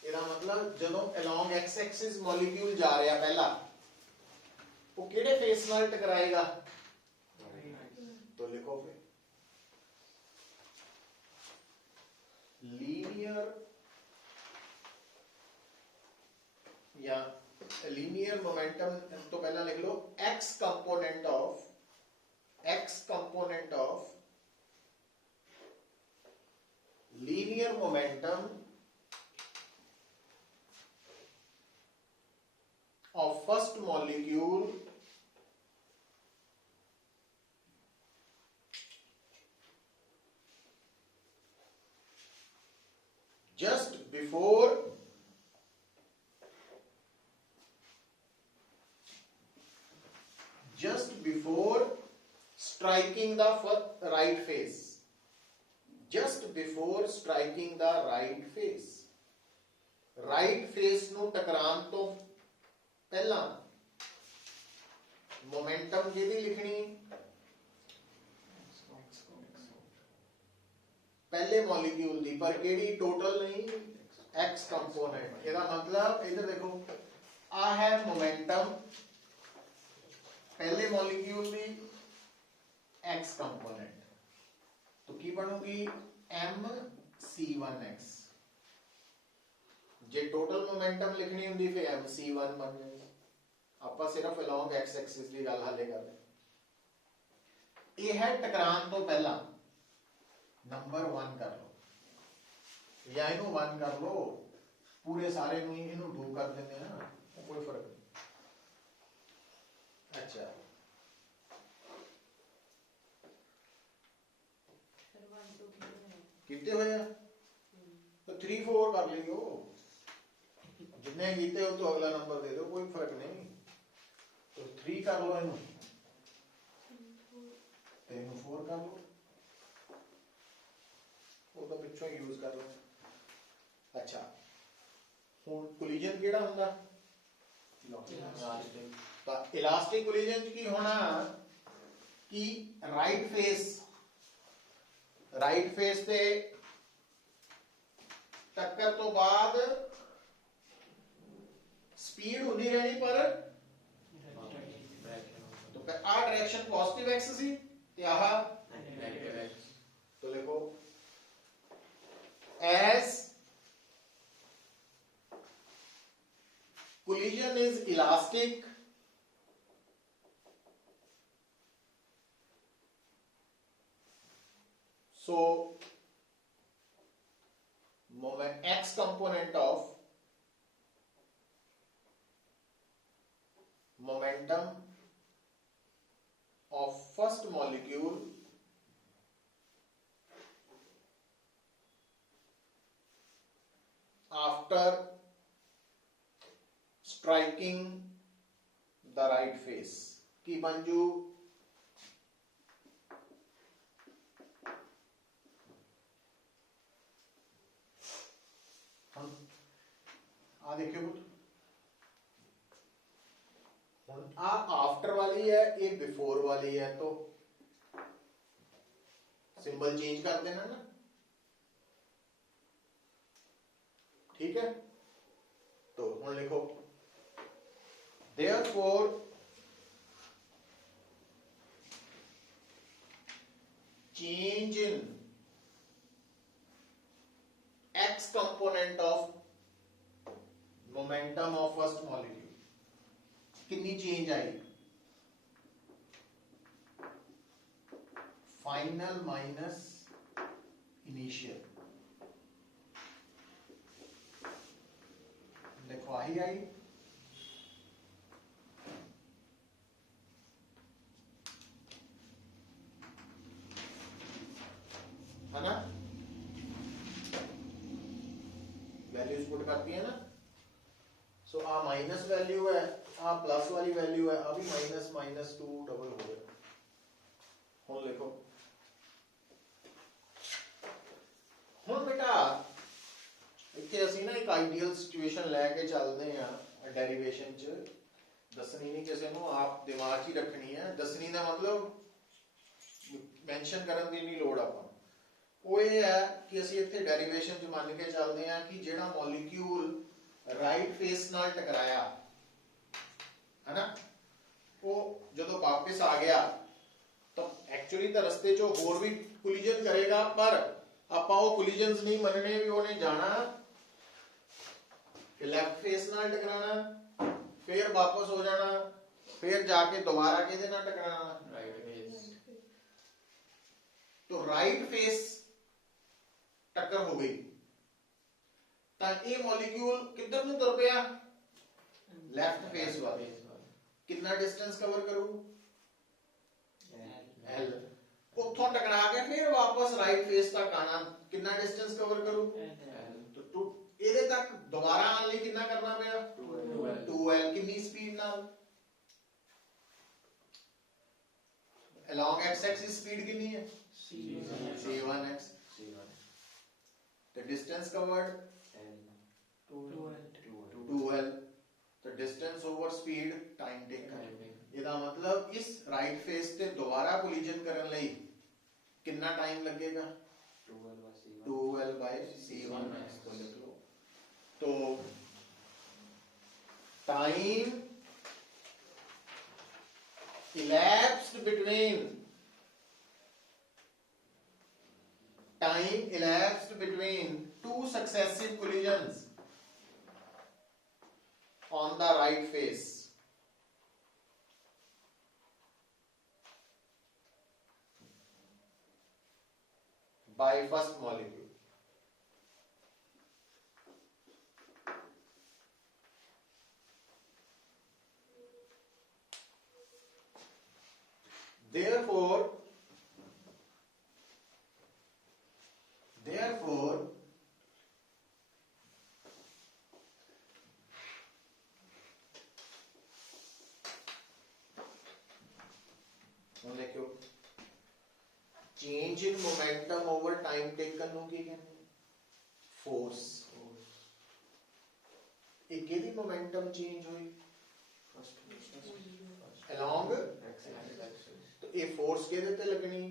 ਇਹਦਾ ਮਤਲਬ ਜਦੋਂ along x axis ਮੋਲੀਕਿਊਲ ਜਾ ਰਿਹਾ ਪਹਿਲਾ ਉਹ ਕਿਹੜੇ ਫੇਸ ਨਾਲ ਟਕਰਾਏਗਾ तो लिखो फिर लीनियर या लीनियर मोमेंटम तो पहला लिख लो x component of linear momentum of first molecule just before striking the right face just before striking the right face ਨੂੰ ਟਕਰਾਉਣ ਤੋਂ ਪਹਿਲਾਂ ਮੋਮੈਂਟਮ ਕਿਹਦੀ ਲਿਖਣੀ ਪਹਿਲੇ ਮੋਲੀਕਿਊਲ ਦੀ ਪਰ ਕਿਹੜੀ ਟੋਟਲ ਨਹੀਂ x ਕੰਪੋਨੈਂਟ ਇਹਦਾ ਮਤਲਬ ਇਧਰ ਦੇਖੋ ਆ ਹੈ ਮੋਮੈਂਟਮ ਪਹਿਲੇ ਮੋਲੀਕਿਊਲ ਦੀ x ਕੰਪੋਨੈਂਟ तो ਕੀ ਬਣੂਗੀ mc1x ਜੇ ਟੋਟਲ ਮੋਮੈਂਟਮ ਲਿਖਣੀ ਹੁੰਦੀ ਫਿਰ mc1 ਬਣ ਜਾਏ ਆਪਾਂ ਸਿਰਫ along x axis ਦੀ ਗੱਲ ਹਾਲੇ ਕਰ ਰਹੇ ਇਹ ਹੈ ਟਕਰਾਉਣ ਤੋਂ ਪਹਿਲਾਂ ਨੰਬਰ 1 ਕਰ ਲਓ ਜਾਂ ਇਹਨੂੰ 1 ਕਰ ਲਓ ਪੂਰੇ ਸਾਰੇ ਨੂੰ ਇਹਨੂੰ 2 ਕਰ ਦਿੰਦੇ ਆ ਨਾ ਕੋਈ ਫਰਕ ਨਹੀਂ अच्छा कितने होया तो 3 4 कर लियो जितने जीते हो तो अगला नंबर दे दो कोई फर्क नहीं तो 3 कर लो इन्हों 4 कर लो वो तो पिछों यूज कर लो अच्छा हुण कोलिजन केड़ा हुंदा तो इलास्टिक कोलिजन की होना कि राइट फेस ते टक्कर तो बाद स्पीड होनी रहनी पर तो आ डायरेक्शन पॉजिटिव एक्स सी ते आह नेगेटिव एक्स। तो लिखो as collision is elastic, so moment x component of momentum of first molecule after striking the right face की मंजू आ देखियो हुन आ आफ्टर वाली है ये बिफोर वाली है तो सिंबल चेंज कर देना ना ठीक है तो हुन लिखो therefore change in x component of momentum of first molecule कितनी change I final minus initial देखो आई आई है ना वैल्यूज पुट करती है ना सो आ माइनस वैल्यू है आ प्लस वाली वैल्यू है अभी माइनस माइनस 2 डबल हो गया हुन लिखो हुन बेटा इत्थे ਅਸੀਂ ਨਾ ਇੱਕ ਆਈਡੀਅਲ ਸਿਚੁਏਸ਼ਨ ਲੈ ਕੇ ਚੱਲਦੇ ਆ ਡੈਰੀਵੇਸ਼ਨ ਚ ਦੱਸਣੀ ਨਹੀਂ ਕਿਸੇ ਨੂੰ ਆਪ ਦਿਮਾਗ 'ਚ ਹੀ ਰੱਖਣੀ ਹੈ ਦੱਸਣੀ ਦਾ ਮਤਲਬ ਮੈਂਸ਼ਨ ਕਰਨ ਦੀ ਨਹੀਂ ਲੋੜ ਆਪਾਂ ਉਹ ਇਹ ਹੈ ਕਿ ਅਸੀਂ ਇੱਥੇ ਡੈਰੀਵੇਸ਼ਨ ਚ ਮੰਨ ਕੇ ਚੱਲਦੇ ਆ ਕਿ ਜਿਹੜਾ ਮੋਲੀਕਿਊਲ ਰਾਈਟ ਫੇਸ ਨਾਲ ਟਕਰਾਇਆ है ना वो ਜਦੋਂ ਵਾਪਸ ਆ ਗਿਆ ਤਾਂ ਐਕਚੁਅਲੀ ਤਾਂ ਰਸਤੇ 'ਚ ਹੋਰ ਵੀ ਕੋਲੀਜਨ ਕਰੇਗਾ ਪਰ ਆਪਾਂ ਉਹ ਕੋਲੀਜਨਸ ਨਹੀਂ ਮੰਨਣੇ ਵੀ ਉਹਨੇ ਜਾਣਾ ਫਿਰ ਲੈਫਟ ਫੇਸ ਨਾਲ ਟਕਰਾਣਾ ਫਿਰ ਵਾਪਸ ਹੋ ਜਾਣਾ ਫਿਰ ਜਾ ਕੇ ਦੁਬਾਰਾ ਕਿਹਦੇ ਨਾਲ ਟਕਰਾਣਾ राइट फेस। तो राइट फेस टक्कर हो गई ਤਾਂ ਇਹ ਮੋਲੀਕਿਊਲ ਕਿੱਧਰ ਨੂੰ ਤੁਰ ਪਿਆ ਲੈਫਟ ਫੇਸ ਵੱਲ कितना डिस्टेंस कवर करूं L उठों टकरा के फिर वापस राइट फेस तक आना कितना डिस्टेंस कवर करूं तो ਇਹਦੇ ਤੱਕ ਦੁਬਾਰਾ ਆਉਣ ਲਈ ਕਿੰਨਾ ਕਰਨਾ ਪਿਆ 2L ਕਿੰਨੀ ਸਪੀਡ ਨਾਲ along x axis स्पीड कितनी है c1x the distance covered 2L तो distance over speed time taken ਇਹਦਾ ਮਤਲਬ ਇਸ ਰਾਈਟ ਫੇਸ ਤੇ ਦੁਬਾਰਾ ਕੋਲੀਜਨ ਕਰਨ ਲਈ ਕਿੰਨਾ ਟਾਈਮ ਲੱਗੇਗਾ 2L by c1 तो लिख लो तो time elapsed between two successive collisions on the right face by first molecule therefore लिखो change in momentum over time taken ਨੂੰ ਕੀ ਕਹਿੰਦੇ force ਇਹ ਕਿਹਦੀ momentum change ਹੋਈ along तो ये force ਕਿਹਦੇ ਤੇ ਲੱਗਣੀ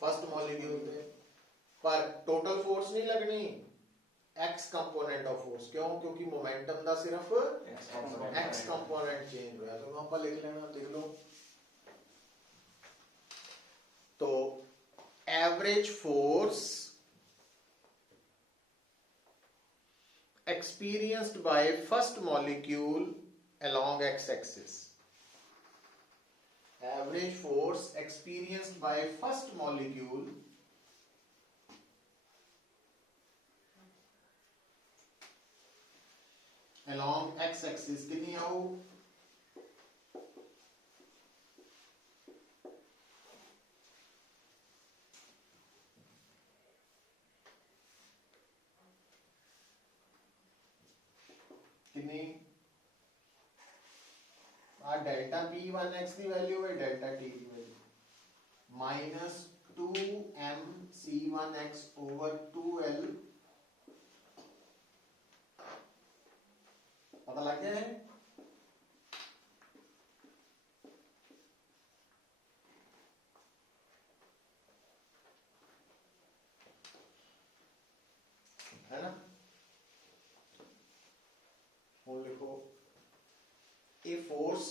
फर्स्ट मॉलिक्यूल पे पर टोटल फोर्स नहीं लगनी x कंपोनेंट ऑफ फोर्स क्यों क्योंकि मोमेंटम ਦਾ ਸਿਰਫ x कंपोनेंट चेंज होया तो ਆਪਾਂ ਲਿਖ ਲੈਣਾ देख लो तो average force experienced by first molecule along x-axis. Average force experienced by first molecule along x-axis कितनी आओ कितनी आ डेल्टा p1x की वैल्यू है डेल्टा t की value minus 2m c1x over 2l पता लग गया है है ना ਹੁਣ ਲਿਖੋ ਇਹ ਫੋਰਸ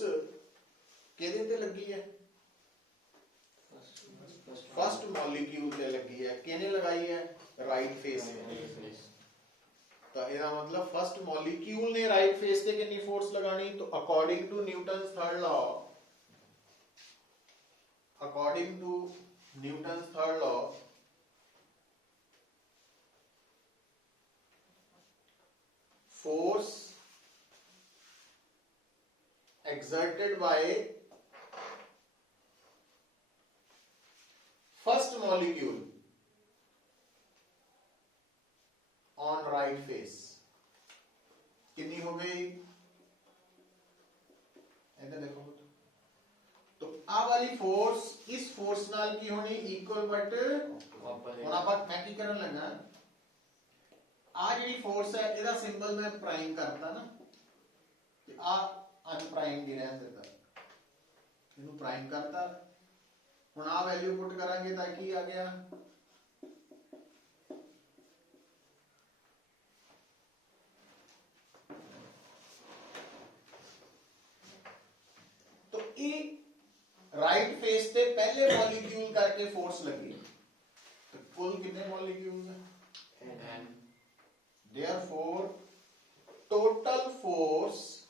ਕਿਹਦੇ ਤੇ ਲੱਗੀ ਹੈ ਫਸਟ ਮੋਲੀਕਿਊਲ ਤੇ ਲੱਗੀ ਹੈ ਕਿਹਨੇ ਲਗਾਈ ਹੈ ਰਾਈਟ ਫੇਸ ਤੇ ਤਾਂ ਇਹਦਾ ਮਤਲਬ ਫਸਟ ਮੋਲੀਕਿਊਲ ਨੇ ਰਾਈਟ ਫੇਸ ਤੇ ਕਿੰਨੀ ਫੋਰਸ ਲਗਾਣੀ तो according to Newton's third law force exerted by first molecule on right face कितनी हो गई इधर देखो तो आ वाली फोर्स इस फोर्स नाल की होनी इक्वल बट ਹੁਣ ਆਪਾਂ ਮੈਂ ਕੀ ਕਰਨ ਲੱਗਾ आ जी फोर्स है ਇਹਦਾ ਸਿੰਬਲ ਮੈਂ ਪ੍ਰਾਈਮ ਕਰਤਾ ਨਾ ਤੇ ਆ ਅਨਪ੍ਰਾਈਮ ਦੀ ਰਹਿਣ ਦਿੱਤਾ ਇਹਨੂੰ ਪ੍ਰਾਈਮ ਕਰਤਾ ਹੁਣ ਆ ਵੈਲਿਊ ਪੁੱਟ ਕਰਾਂਗੇ ਤਾਂ ਕੀ ਆ ਗਿਆ तो ये राइट फेस पे पहले मॉलिक्यूल करके फोर्स लगी तो कुल कितने मॉलिक्यूल है therefore total force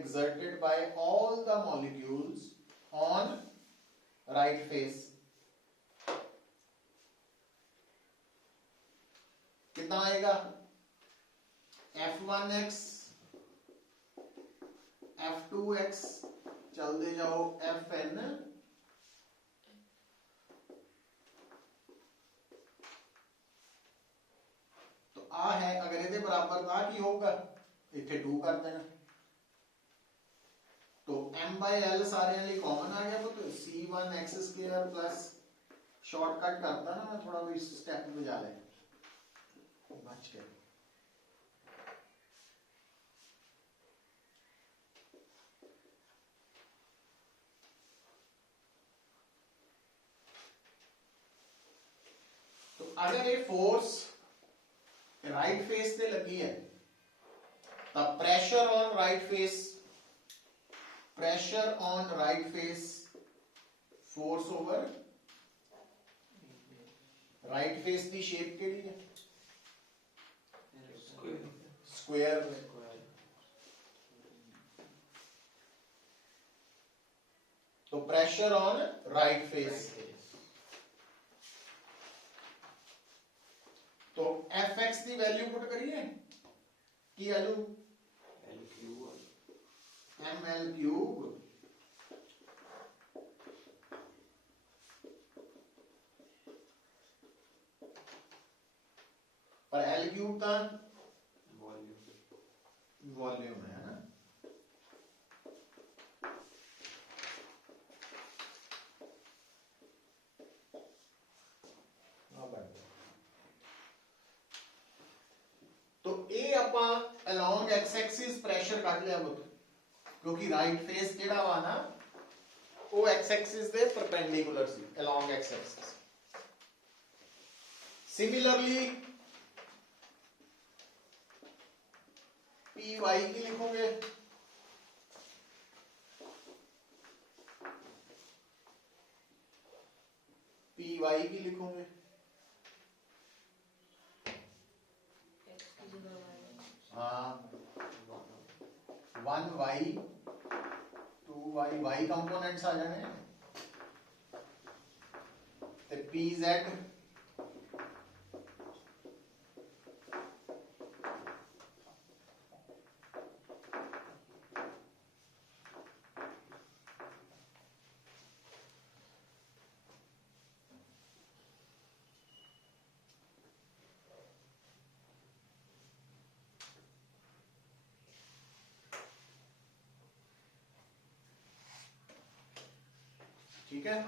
exerted by all the molecules on right face कितना आएगा f1x f2x चलते जाओ fn तो आ है अगर ये बराबर आ की होगा इतने 2 कर देना तो m/l सारे लिए कॉमन आ गया तो c1x² प्लस शॉर्टकट करता ना मैं थोड़ा भी इस स्टेप में जा ले बच गया तो अगर ये फोर्स राइट फेस पे लगी है तब pressure on right face force over right face की शेप के लिए स्क्वायर तो प्रेशर ऑन राइट फेस तो fx की वैल्यू पुट करिए की वैल्यू ml क्यूब पर l क्यूब का वॉल्यूम है ना तो ये ਆਪਾਂ along x axis pressure ਕੱਢ ਲਿਆ ਬੁੱਤ ਕਿਉਂਕਿ right face ਜਿਹੜਾ ਵਾ ਨਾ ਉਹ x axis ਦੇ perpendicular ਸੀ along x axis similarly py की लिखोगे py की लिखोगे हाँ 1y 2y y कंपोनेंट्स आ जाने ते pz ठीक है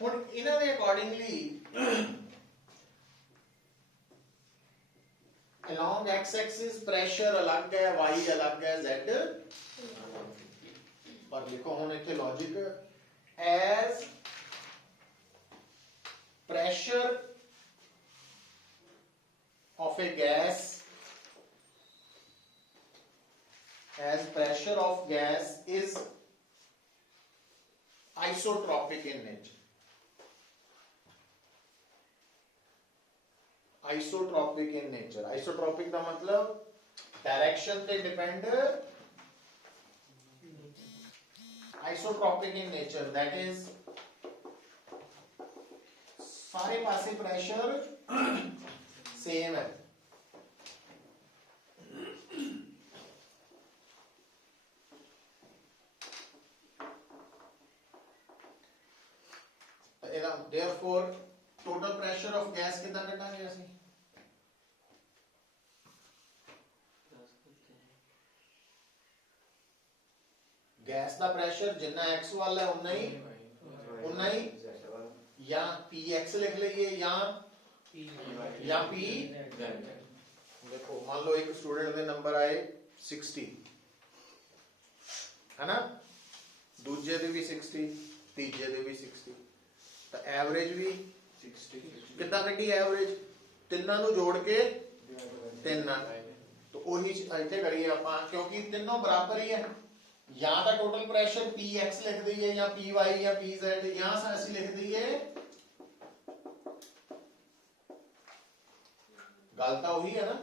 ਹੁਣ ਇਹਨਾਂ ਦੇ accordingly along x axis pressure अलग है y अलग है z पर लिखो ਹੁਣ ਇੱਥੇ logic as pressure of a gas as pressure of gas is isotropic in nature isotropic in nature isotropic का मतलब डायरेक्शन पे depend isotropic in nature that is सारे पासे प्रेशर सेम है therefore total pressure of gas कितना कटांगे ਅਸੀਂ gas ਦਾ pressure ਜਿੰਨਾ x ਵਾਲਾ ਹੈ ਉਨਾ ਹੀ या px लिख लीजिए या p देखो मान लो एक स्टूडेंट ਦੇ ਨੰਬਰ ਆਏ 60 है ना दूजे ਦੇ ਵੀ 60 ਤੀਜੇ ਦੇ ਵੀ 60 ਤਾਂ ਐਵਰੇਜ ਵੀ 60 ਕਿੱਦਾਂ ਕੱਢੀ ਐਵਰੇਜ ਤਿੰਨਾਂ ਨੂੰ ਜੋੜ ਕੇ 3 ਨਾਲ तो ਉਹੀ ਇੱਥੇ ਕਰੀਏ ਆਪਾਂ ਕਿਉਂਕਿ ਤਿੰਨੋਂ ਬਰਾਬਰ ਹੀ ਹੈ ਜਾਂ ਤਾਂ ਟੋਟਲ ਪ੍ਰੈਸ਼ਰ px ਲਿਖ ਦਈਏ ਜਾਂ py ਜਾਂ pz ਜਾਂ ਅਸੀਂ ਲਿਖ ਦਈਏ ਗੱਲ ਤਾਂ ਉਹੀ ਹੈ ਨਾ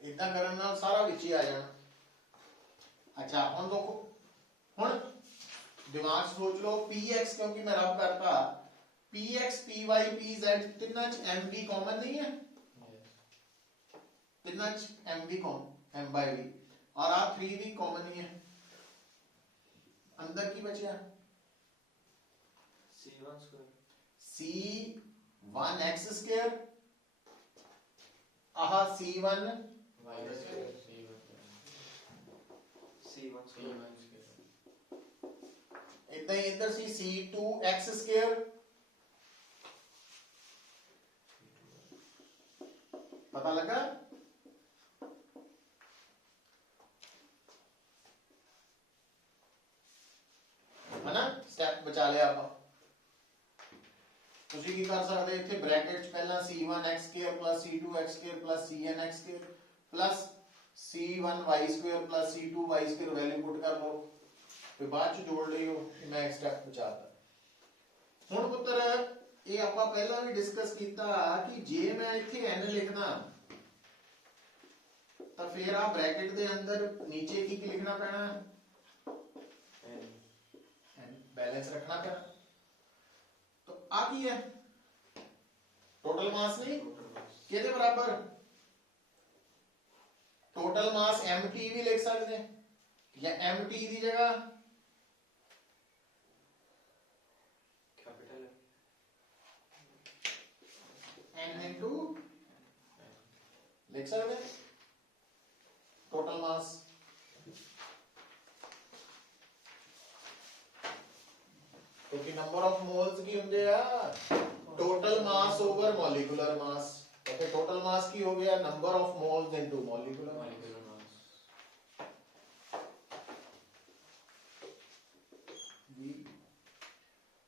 ਇਦਾਂ ਕਰਨ ਨਾਲ ਸਾਰਾ ਵਿੱਚ ਹੀ ਆ ਜਾਣਾ अच्छा ਹੁਣ देखो ਹੁਣ दिमाग सोच लो px क्योंकि मैं रब करता px py pz तिन्ना च mv कॉमन नहीं है तिन्ना च mv common m by v और आप 3 भी कॉमन ही है अंदर की बचा c1 x स्क्वायर आहा c1 इतना ही इधर सी c2 x स्क्वायर पता लगा है ना स्टेप बचा लिया आप ਤੁਸੀਂ ਕੀ ਕਰ ਸਕਦੇ ਇੱਥੇ ਬ੍ਰੈਕਟ ਚ ਪਹਿਲਾਂ c1 x square plus c2 x square plus cn x square plus c1 y square plus c2 y square value put कर लो फिर बाद ਚ जोड़ लियो मैं एक स्टेप बचाता ਹੁਣ ਪੁੱਤਰ ਇਹ ਆਪਾਂ ਪਹਿਲਾਂ ਵੀ ਡਿਸਕਸ ਕੀਤਾ ਕਿ ਜੇ ਮੈਂ ਇੱਥੇ n ਲਿਖਦਾ ਤਾਂ ਫਿਰ ਆ ਬ੍ਰੈਕਟ ਦੇ ਅੰਦਰ ਨੀਚੇ ਕੀ ਲਿਖਣਾ ਪੈਣਾ n बैलेंस रखना पैना तो आ की है टोटल मास नहीं किहदे बराबर टोटल मास mt भी लिख सकते हैं या mt की जगह कैपिटल n into लिख सकते हैं टोटल मास क्योंकि नंबर ऑफ मोल्स की ਹੁੰਦੇ ਆ total mass over molecular mass, तो फिर टोटल मास की हो गया number of moles into molecular mass. Molecular mass.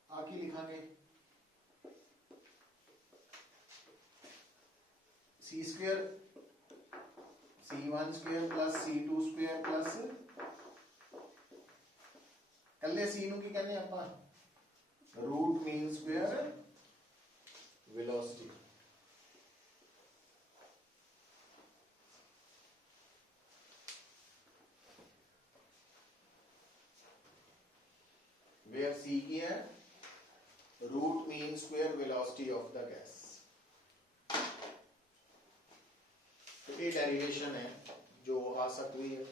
आगे लिखांगे C square C1 square plus C2 square plus ਕੱਲੇ C ਨੂੰ ਕੀ ਕਹਿੰਦੇ ਆਪਾਂ root mean square velocity. where C की है root mean square velocity of the gas. तो ये डेरिवेशन है जो आ सकती है।